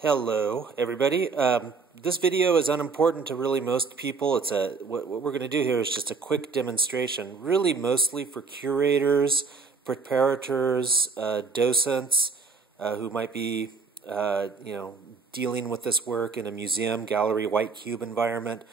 Hello, everybody. This video is unimportant to really most people. What we're going to do here is just a quick demonstration, really mostly for curators, preparators, docents who might be, dealing with this work in a museum, gallery, white cube environment,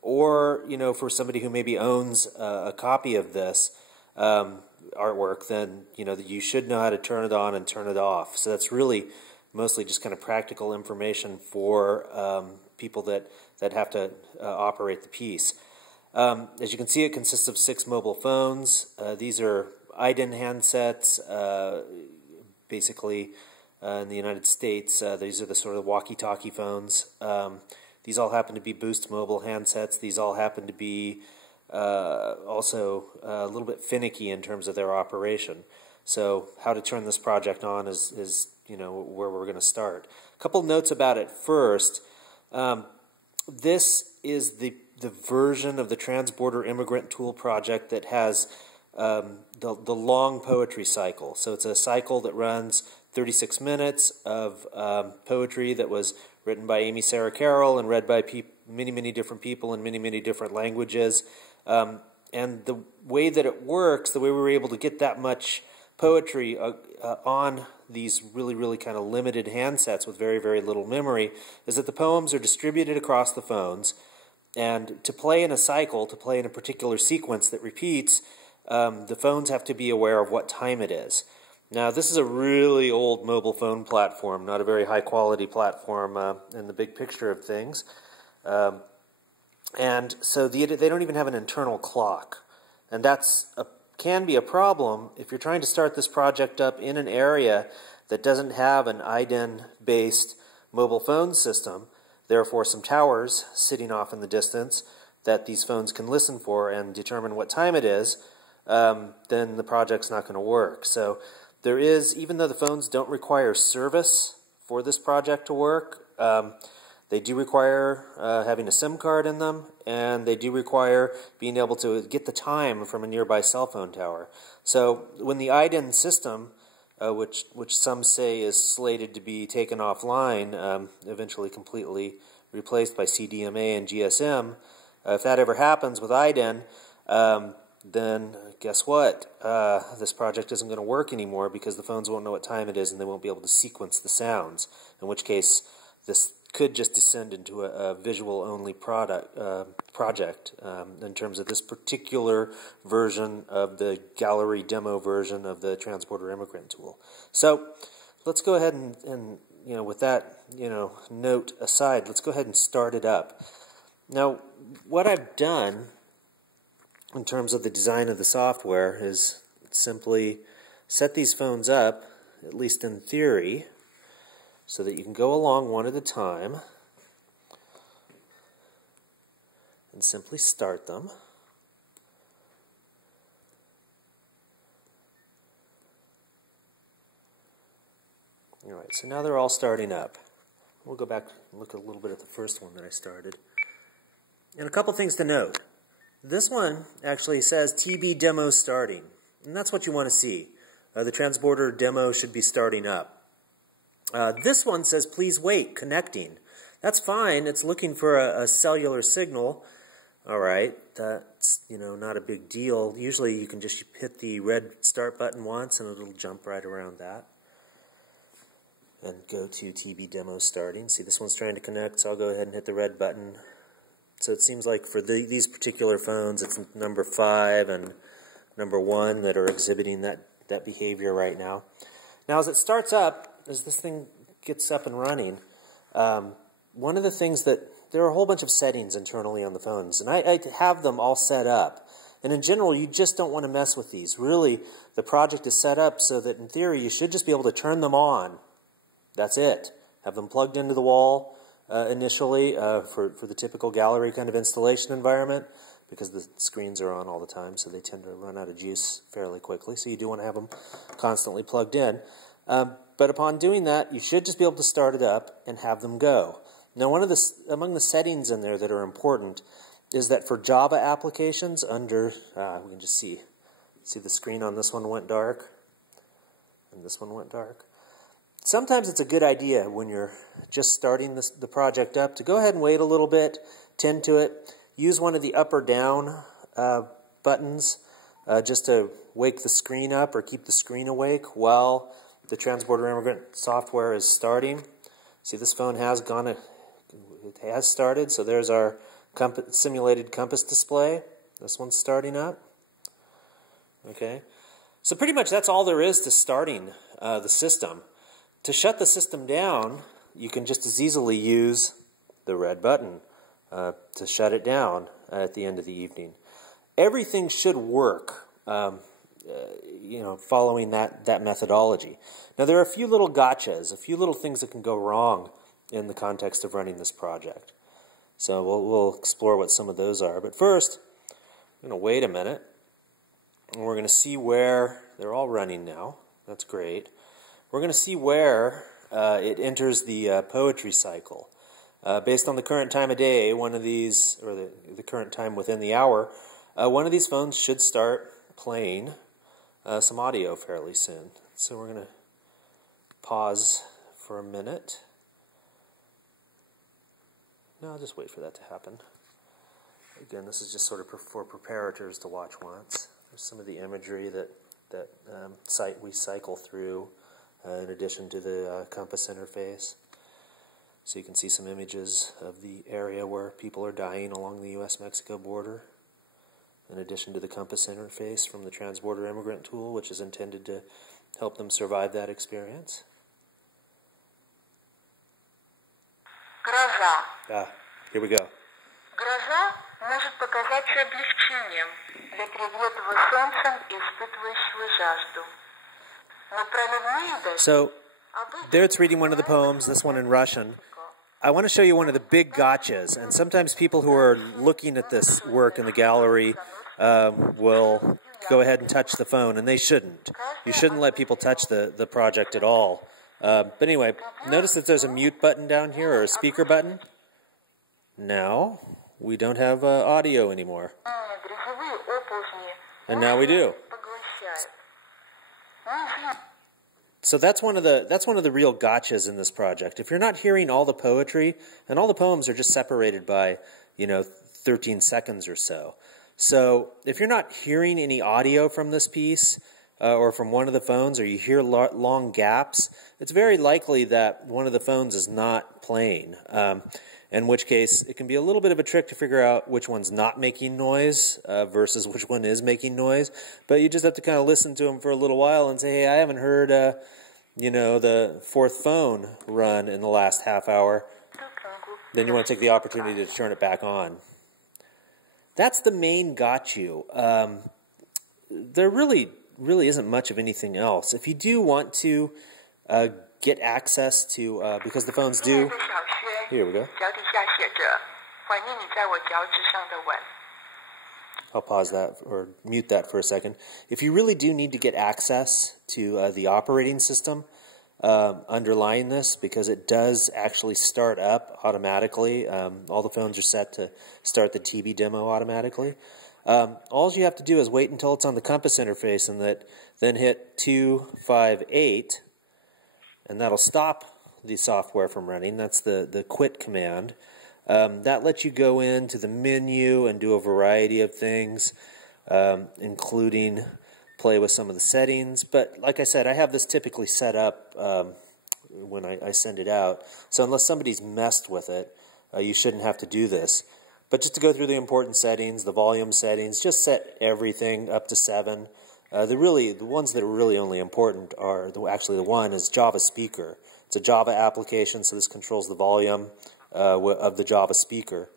or for somebody who maybe owns a copy of this artwork. Then you should know how to turn it on and turn it off. So that's really mostly just kind of practical information for people that have to operate the piece. As you can see, it consists of 6 mobile phones. These are IDEN handsets, basically in the United States. These are the sort of walkie-talkie phones. These all happen to be Boost mobile handsets. These all happen to be also a little bit finicky in terms of their operation. So how to turn this project on is where we're going to start. A couple notes about it first. This is the version of the Transborder Immigrant Tool project that has the long poetry cycle. So it's a cycle that runs 36 minutes of poetry that was written by Amy Sarah Carroll and read by many different people in many different languages. And the way that it works, the way we were able to get that much poetry on these really kind of limited handsets with very little memory, is that the poems are distributed across the phones, and to play in a cycle, to play in a particular sequence that repeats, the phones have to be aware of what time it is. Now, this is a really old mobile phone platform, not a very high quality platform in the big picture of things, and so they don't even have an internal clock, and that's can be a problem if you're trying to start this project up in an area that doesn't have an IDEN-based mobile phone system, therefore some towers sitting off in the distance that these phones can listen for and determine what time it is, then the project's not going to work. So there is, even though the phones don't require service for this project to work, they do require having a SIM card in them, and they do require being able to get the time from a nearby cell phone tower. So when the IDEN system, which some say is slated to be taken offline, eventually completely replaced by CDMA and GSM, if that ever happens with IDEN, then guess what? This project isn't going to work anymore because the phones won't know what time it is and they won't be able to sequence the sounds, in which case this could just descend into a visual-only project in terms of this particular version of the gallery demo version of the Transborder Immigrant Tool. So let's go ahead and with that note aside, let's go ahead and start it up. Now, what I've done in terms of the design of the software is simply set these phones up, at least in theory, so that you can go along one at a time and simply start them. Alright, so now they're all starting up. We'll go back and look a little bit at the first one that I started. And a couple things to note. This one actually says TB demo starting, and that's what you want to see. The Transborder demo should be starting up. This one says, please wait, connecting. That's fine. It's looking for a cellular signal. All right, that's, not a big deal. Usually you can just hit the red start button once and it'll jump right around that. And go to TB demo starting. See, this one's trying to connect, so I'll go ahead and hit the red button. So it seems like for these particular phones, it's number 5 and number 1 that are exhibiting that behavior right now. Now, as it starts up, as this thing gets up and running, one of the things there are a whole bunch of settings internally on the phones, and I have them all set up. And in general, you just don't want to mess with these. Really, the project is set up so that in theory, you should just be able to turn them on. That's it. Have them plugged into the wall initially for the typical gallery kind of installation environment, because the screens are on all the time, so they tend to run out of juice fairly quickly. So you do want to have them constantly plugged in. But upon doing that, you should just be able to start it up and have them go. Now, among the settings in there that are important is that for Java applications under, we can just see the screen on this one went dark, and this one went dark. sometimes it's a good idea when you're just starting the project up to go ahead and wait a little bit, tend to it, use one of the up or down buttons just to wake the screen up or keep the screen awake while the Transborder Immigrant software is starting. See, this phone has it has started, so there's our simulated compass display. This one's starting up. Okay, so pretty much that's all there is to starting the system. To shut the system down, you can just as easily use the red button to shut it down at the end of the evening. Everything should work, following that methodology. Now, there are a few little gotchas, a few little things that can go wrong in the context of running this project. So we'll explore what some of those are. But first, I'm going to wait a minute, and we're going to see where they're all running now. That's great. We're going to see where it enters the poetry cycle. Based on the current time of day, one of these, or the current time within the hour, one of these phones should start playing some audio fairly soon. So we're going to pause for a minute. No, I'll just wait for that to happen. Again, this is just sort of for preparators to watch once. There's some of the imagery that we cycle through in addition to the compass interface. So you can see some images of the area where people are dying along the U.S.-Mexico border, in addition to the compass interface from the Transborder Immigrant Tool, which is intended to help them survive that experience. Here we go. Гроза может показаться облегчением для пригретого солнцем и испытывающего жажду. Но проливные дожди... So, there it's reading one of the poems, this one in Russian. I want to show you one of the big gotchas, and sometimes people who are looking at this work in the gallery will go ahead and touch the phone, and they shouldn't. You shouldn't let people touch the project at all. But anyway, notice that there's a mute button down here, or a speaker button. Now, we don't have audio anymore. And now we do. So that's one of the real gotchas in this project. If you're not hearing all the poetry, and all the poems are just separated by, 13 seconds or so. So if you're not hearing any audio from this piece, or from one of the phones, or you hear long gaps, it's very likely that one of the phones is not playing. In which case, it can be a little bit of a trick to figure out which one's not making noise versus which one is making noise. But you just have to kind of listen to them for a little while and say, hey, I haven't heard, the fourth phone run in the last half hour. Then you want to take the opportunity to turn it back on. That's the main gotcha. There really isn't much of anything else. If you do want to get access to, because the phones do... Here we go. I'll pause that or mute that for a second. If you really do need to get access to the operating system underlying this, because it does actually start up automatically, all the phones are set to start the TB demo automatically. All you have to do is wait until it's on the compass interface and then hit 258, and that'll stop the software from running. That's the quit command. That lets you go into the menu and do a variety of things, including play with some of the settings. But like I said, I have this typically set up when I send it out. So unless somebody's messed with it, you shouldn't have to do this. But just to go through the important settings, the volume settings, just set everything up to 7. The ones that are really only important are, actually the one is Java speaker. It's a Java application, so this controls the volume of the Java speaker.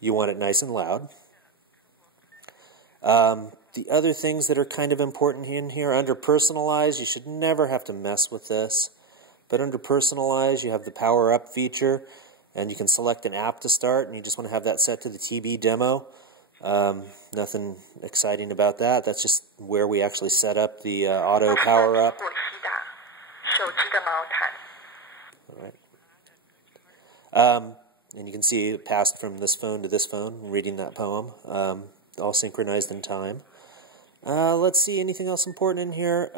You want it nice and loud. The other things that are kind of important in here, under personalize, you should never have to mess with this. But under personalize, you have the power up feature, and you can select an app to start, and you just want to have that set to the TB demo. Nothing exciting about that. That's just where we actually set up the auto power up. All right. And you can see it passed from this phone to this phone, reading that poem, all synchronized in time. Let's see, anything else important in here?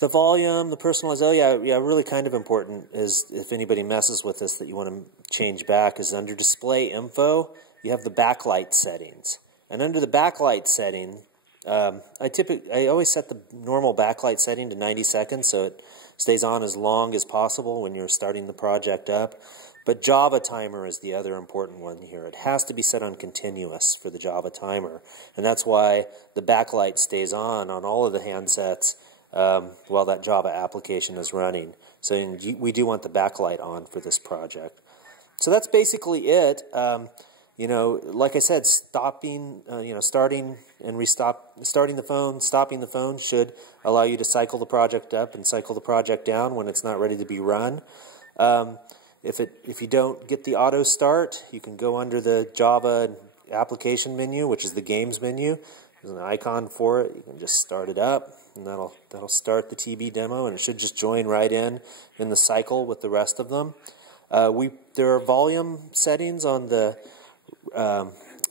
The volume, the personalization, yeah, really kind of important is if anybody messes with this that you want to change back is under display info, you have the backlight settings. And under the backlight setting, I always set the normal backlight setting to 90 seconds so it stays on as long as possible when you're starting the project up. But Java timer is the other important one here. It has to be set on continuous for the Java timer. And that's why the backlight stays on all of the handsets while that Java application is running. So we do want the backlight on for this project. So that's basically it. Like I said, starting and starting the phone, stopping the phone should allow you to cycle the project up and cycle the project down when it's not ready to be run. If you don't get the auto start, you can go under the Java application menu, which is the games menu. There's an icon for it. You can just start it up, and that'll start the TB demo, and it should just join right in the cycle with the rest of them. There are volume settings on the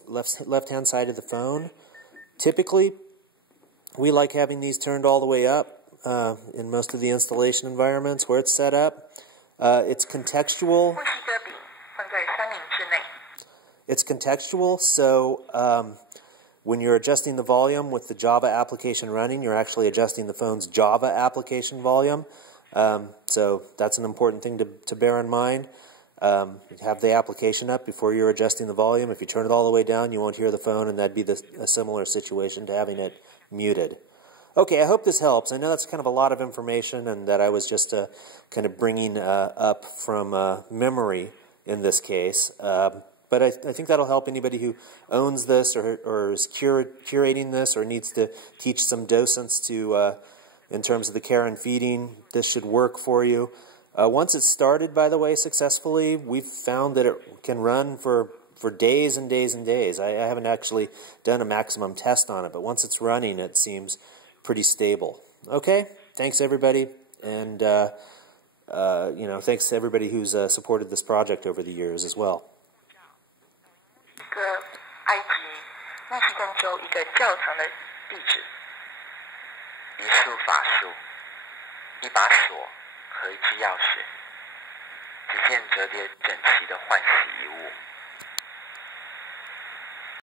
left-hand side of the phone. Typically, we like having these turned all the way up in most of the installation environments where it's set up. It's contextual. It's contextual, so when you're adjusting the volume with the Java application running, you're actually adjusting the phone's Java application volume. So that's an important thing to bear in mind. Have the application up before you're adjusting the volume. If you turn it all the way down, you won't hear the phone, and that'd be a similar situation to having it muted. Okay, I hope this helps. I know that's kind of a lot of information and that I was just kind of bringing up from memory in this case. But I think that'll help anybody who owns this or is curating this or needs to teach some docents in terms of the care and feeding. This should work for you. Once it's started, by the way, successfully, we've found that it can run for days and days and days. I haven't actually done a maximum test on it, but once it's running, it seems pretty stable. Okay, thanks everybody, and thanks to everybody who's supported this project over the years as well. 一个埃及密西根州一个教堂的地址，一束法术，一把锁和一只钥匙，只见折叠整齐的换洗衣物。